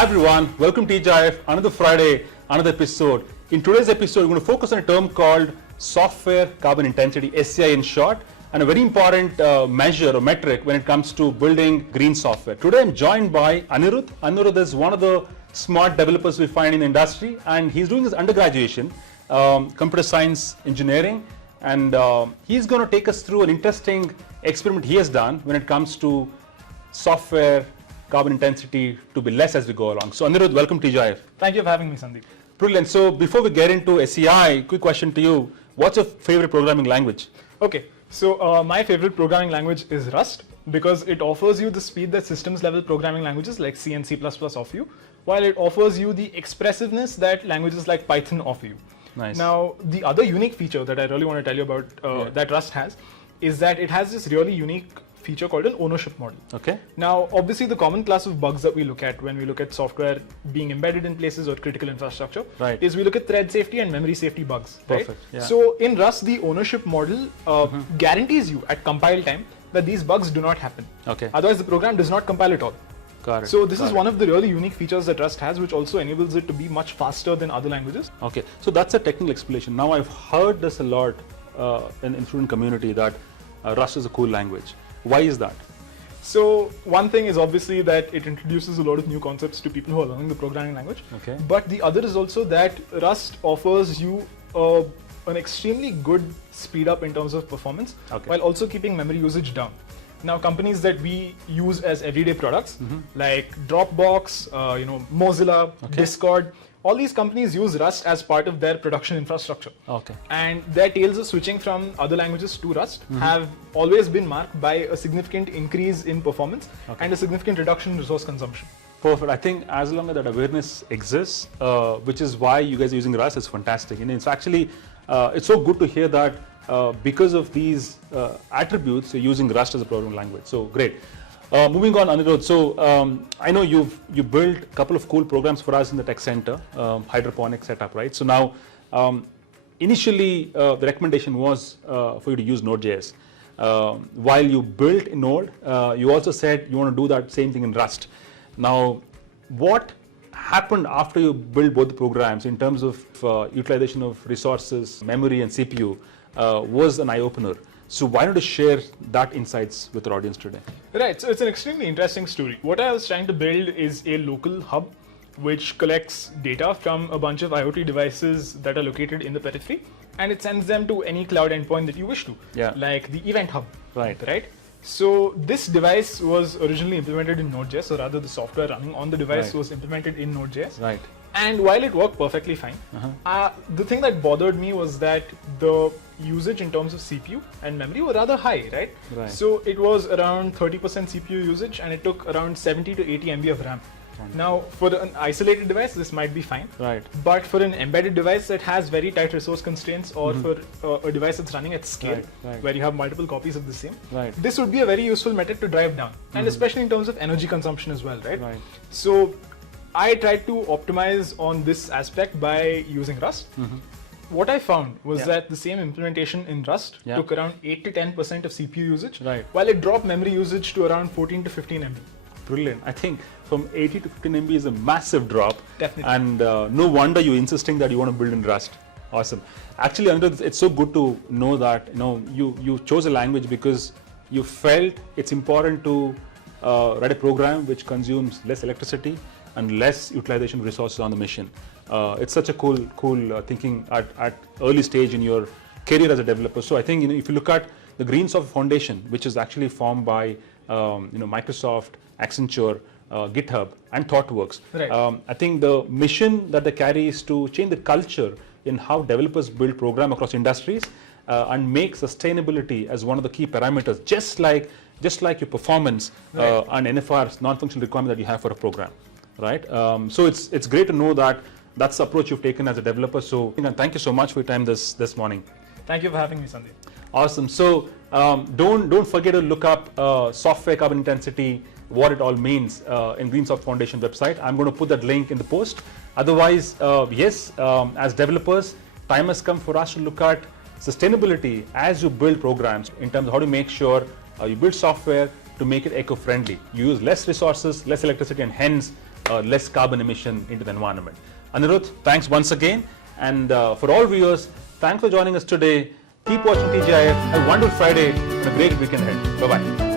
Hi everyone, welcome to TGIF, another Friday, another episode. In today's episode, we're going to focus on a term called software carbon intensity, SCI in short, and a very important measure or metric when it comes to building green software. Today I'm joined by Anirudh. Anirudh is one of the smart developers we find in the industry, and he's doing his undergraduation, computer science engineering, and he's going to take us through an interesting experiment he has done when it comes to software carbon intensity to be less as we go along. So Anirudh, welcome to TGIF. Thank you for having me, Sandeep. Brilliant. So before we get into SCI, quick question to you. What's your favorite programming language? Okay, so my favorite programming language is Rust because it offers you the speed that systems level programming languages like C and C++ offer you, while it offers you the expressiveness that languages like Python offer you. Nice. Now, the other unique feature that I really want to tell you about that Rust has is that it has this really unique feature called an ownership model. Okay. Now, obviously, the common class of bugs that we look at when we look at software being embedded in places or critical infrastructure is we look at thread safety and memory safety bugs. Perfect. Right? Yeah. So, in Rust, the ownership model guarantees you at compile time that these bugs do not happen. Okay. Otherwise, the program does not compile at all. Got it. So, this is one of the really unique features that Rust has, which also enables it to be much faster than other languages. Okay. So that's a technical explanation. Now I've heard this a lot in the student community that Rust is a cool language. Why is that? So one thing is obviously that it introduces a lot of new concepts to people who are learning the programming language. Okay. But the other is also that Rust offers you an extremely good speed up in terms of performance, while also keeping memory usage down. Now, companies that we use as everyday products, like Dropbox, Mozilla, Discord, all these companies use Rust as part of their production infrastructure. Okay. And their tales of switching from other languages to Rust have always been marked by a significant increase in performance and a significant reduction in resource consumption. Perfect. I think as long as that awareness exists, which is why you guys are using Rust, is fantastic. And it's actually, it's so good to hear that because of these attributes, you're using Rust as a programming language. So great. Moving on, Anirudh. So I know you built a couple of cool programs for us in the tech center, hydroponic setup, right? So now, initially the recommendation was for you to use Node.js. While you built in Node, you also said you want to do that same thing in Rust. Now, what happened after you built both the programs in terms of utilization of resources, memory, and CPU was an eye-opener. So why don't you share that insights with our audience today? Right, so it's an extremely interesting story. What I was trying to build is a local hub which collects data from a bunch of IoT devices that are located in the periphery, and it sends them to any cloud endpoint that you wish to, like the event hub. Right. So this device was originally implemented in Node.js, so rather the software running on the device was implemented in Node.js. Right. And while it worked perfectly fine, the thing that bothered me was that the usage in terms of CPU and memory were rather high, right? So it was around 30% CPU usage and it took around 70 to 80 MB of RAM. Now, for an isolated device, this might be fine. But for an embedded device that has very tight resource constraints, or for a device that's running at scale, where you have multiple copies of the same, this would be a very useful metric to drive down, and especially in terms of energy consumption as well, right? So I tried to optimize on this aspect by using Rust. What I found was that the same implementation in Rust took around 8 to 10% of CPU usage, while it dropped memory usage to around 14 to 15 MB. Brilliant. I think from 80 to 15 MB is a massive drop. Definitely. And no wonder you're insisting that you want to build in Rust. Awesome. Actually, Anirudh, it's so good to know that you chose a language because you felt it's important to write a program which consumes less electricity and less utilization of resources on the machine. It's such a cool thinking at early stage in your career as a developer. So I think if you look at the Green Software Foundation, which is actually formed by Microsoft, Accenture, GitHub, and ThoughtWorks. I think the mission that they carry is to change the culture in how developers build programs across industries and make sustainability as one of the key parameters, just like your performance and NFR's non-functional requirement that you have for a program. Right. So it's great to know that that's the approach you've taken as a developer. So thank you so much for your time this morning. Thank you for having me, Sandeep. Awesome. So don't forget to look up software carbon intensity, what it all means in Green Software Foundation website. I'm going to put that link in the post. Otherwise, as developers, time has come for us to look at sustainability as you build programs in terms of how to make sure you build software to make it eco-friendly. You use less resources, less electricity, and hence less carbon emission into the environment. Anirudh, thanks once again. And for all viewers, thanks for joining us today. Keep watching TGIF. Have a wonderful Friday and a great weekend ahead. Bye-bye.